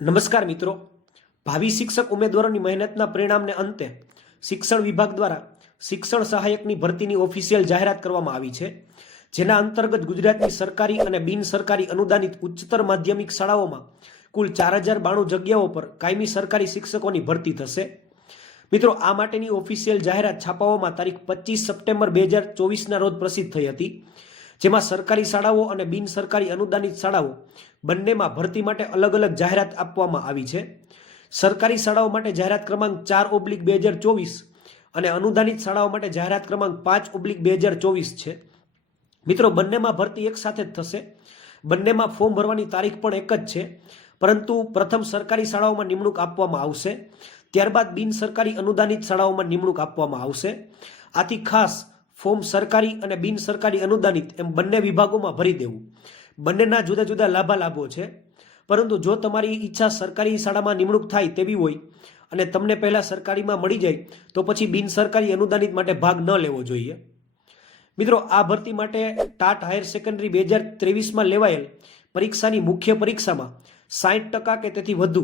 નમસ્કાર મિત્રો. ભાવિ શિક્ષક ઉમેદવારોની મહેનતના પરિણામને અંતે શિક્ષણ વિભાગ દ્વારા શિક્ષણ સહાયકની ભરતીની ઓફિશિયલ જાહેરાત કરવામાં આવી છે, જેના અંતર્ગત ગુજરાતની સરકારી અને બિન સરકારી અનુદાનિત ઉચ્ચતર માધ્યમિક શાળાઓમાં કુલ ચાર હજાર બાણું જગ્યાઓ પર કાયમી સરકારી શિક્ષકોની ભરતી થશે. મિત્રો, આ માટેની ઓફિશિયલ જાહેરાત છાપાઓમાં તારીખ પચીસ સપ્ટેમ્બર બે હજાર ચોવીસના રોજ પ્રસિદ્ધ થઈ હતી. જેમાં સરકારી શાળાઓ અને બિન સરકારી અનુદાનિત શાળાઓ બંનેમાં ભરતી માટે અલગ અલગ જાહેરાત આપવામાં આવી છે. સરકારી શાળાઓ માટે જાહેરાત ક્રમાંક ચાર ઓબ્લિક બે હજાર ચોવીસ અને અનુદાનિત શાળાઓ માટે જાહેરાત ક્રમાંક પાંચ ઓબ્લિક બે હજાર ચોવીસ છે. મિત્રો, બંનેમાં ભરતી એક સાથે જ થશે. બંનેમાં ફોર્મ ભરવાની તારીખ પણ એક જ છે. પરંતુ પ્રથમ સરકારી શાળાઓમાં નિમણૂક આપવામાં આવશે. ત્યારબાદ બિન સરકારી અનુદાનિત શાળાઓમાં નિમણૂક આપવામાં આવશે. આથી ખાસ ફોર્મ સરકારી અને બિન સરકારી અનુદાનિત એમ બંને વિભાગોમાં ભરી દેવું. બંનેના જુદા જુદા લાભા લાભો છે. પરંતુ જો તમારી ઈચ્છા સરકારી શાળામાં નિમણૂક થાય તેવી હોય અને તમને પહેલાં સરકારીમાં મળી જાય, તો પછી બિન સરકારી અનુદાનિત માટે ભાગ ન લેવો જોઈએ. મિત્રો, આ ભરતી માટે ટાટ હાયર સેકન્ડરી બે હજાર ત્રેવીસમાં લેવાયેલ પરીક્ષાની મુખ્ય પરીક્ષામાં સાઠ ટકા કે તેથી વધુ,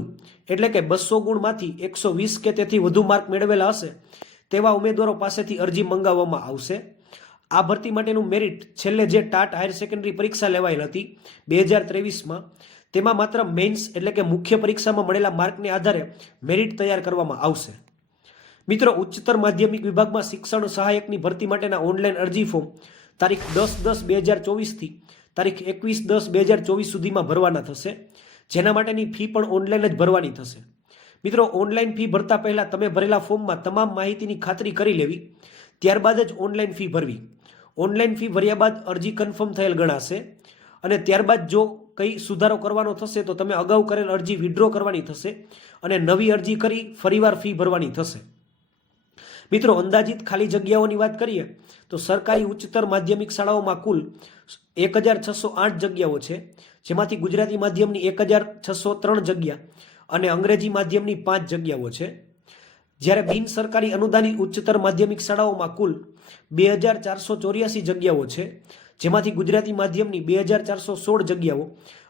એટલે કે બસો ગુણમાંથી એકસો વીસ કે તેથી વધુ માર્ક મેળવેલા હશે. તેવા ઉમેદવારો પાસેથી અરજી મંગાવવામાં આવશે. આ ભરતી માટેનું મેરિટ છેલ્લે જે ટાટ હાયર સેકન્ડરી પરીક્ષા લેવાયેલ હતી બે હજાર ત્રેવીસમાં, તેમાં માત્ર મેઇન્સ એટલે કે મુખ્ય પરીક્ષામાં મળેલા માર્કને આધારે મેરિટ તૈયાર કરવામાં આવશે. મિત્રો, ઉચ્ચતર માધ્યમિક વિભાગમાં શિક્ષણ સહાયકની ભરતી માટેના ઓનલાઈન અરજી ફોર્મ તારીખ દસ દસ બે હજાર ચોવીસથી તારીખ એકવીસ દસ બે હજાર ચોવીસ સુધીમાં ભરવાના થશે. જેના માટેની ફી પણ ઓનલાઈન જ ભરવાની થશે. મિત્રો ઓનલાઈન ફી ભરતા પહેલાં તમે ભરેલા ફોર્મમાં તમામ માહિતીની ખાતરી કરી લેવી, ત્યારબાદ જ ઓનલાઈન ફી ભરવી. ઓનલાઈન ફી ભર્યા બાદ અરજી કન્ફર્મ થયેલ ગણાશે અને ત્યારબાદ જો કંઈ સુધારો કરવાનો થશે તો તમે અગાઉ કરેલ અરજી વિડ્રો કરવાની થશે અને નવી અરજી કરી ફરીવાર ફી ભરવાની થશે. મિત્રો, અંદાજિત ખાલી જગ્યાઓની વાત કરીએ તો સરકારી ઉચ્ચતર માધ્યમિક શાળાઓમાં કુલ એક હજાર છસો આઠ જગ્યાઓ છે, જેમાંથી ગુજરાતી માધ્યમની એક હજાર છસો ત્રણ જગ્યા અને અંગ્રેજી માધ્યમની પાંચ જગ્યાઓ છે. જ્યારે બિન સરકારી અનુદાનિત ઉચ્ચતર માધ્યમિક શાળાઓમાં કુલ બે હજાર ચારસો ચોર્યાસી જગ્યાઓ છે, જેમાંથી ગુજરાતી માધ્યમની બે હજાર ચારસો સોળ જગ્યાઓ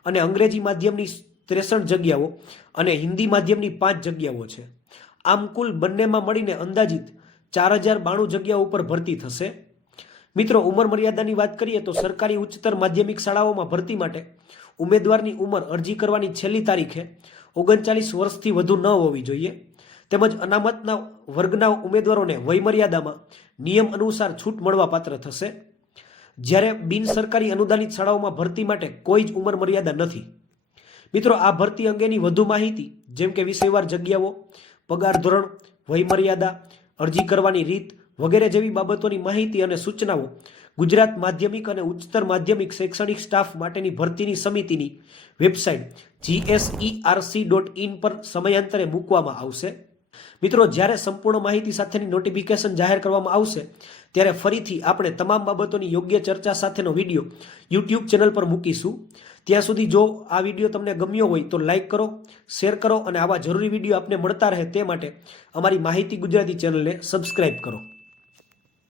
અને અંગ્રેજી માધ્યમની ત્રેસઠ જગ્યાઓ અને હિન્દી માધ્યમની પાંચ જગ્યાઓ છે. આમ કુલ બંનેમાં મળીને અંદાજિત ચાર હજાર બાણું જગ્યાઓ ઉપર ભરતી થશે. મિત્રો, ઉંમર મર્યાદાની વાત કરીએ તો સરકારી ઉચ્ચતર માધ્યમિક શાળાઓમાં ભરતી માટે ઉમેદવારની ઉંમર અરજી કરવાની છેલ્લી તારીખે ઓગણચાલીસ વર્ષથી વધુ ન હોવી જોઈએ. તેમજ અનામતના વર્ગના ઉમેદવારોને વયમર્યાદામાં નિયમ અનુસાર છૂટ મળવા પાત્ર થશે. જ્યારે બિન સરકારી અનુદાનિત શાળાઓમાં ભરતી માટે કોઈ જ ઉંમર મર્યાદા નથી. મિત્રો, આ ભરતી અંગેની વધુ માહિતી, જેમ કે વિષયવાર જગ્યાઓ, પગાર ધોરણ, વયમર્યાદા, અરજી કરવાની રીત વગેરે જેવી બાબતોની માહિતી અને સૂચનાઓ ગુજરાત માધ્યમિક અને ઉચ્ચતર માધ્યમિક શૈક્ષણિક સ્ટાફ માટેની ભરતીની સમિતિની વેબસાઇટ જીએસઈઆરસી ડોટ ઇન પર સમયાંતરે મૂકવામાં આવશે. મિત્રો, જ્યારે સંપૂર્ણ માહિતી સાથેની નોટિફિકેશન જાહેર કરવામાં આવશે, ત્યારે ફરીથી આપણે તમામ બાબતોની યોગ્ય ચર્ચા સાથેનો વીડિયો યુટ્યુબ ચેનલ પર મૂકીશું. ત્યાં સુધી જો આ વીડિયો તમને ગમ્યો હોય તો લાઈક કરો, શેર કરો અને આવા જરૂરી વીડિયો આપને મળતા રહે તે માટે અમારી માહિતી ગુજરાતી ચેનલને સબસ્ક્રાઇબ કરો.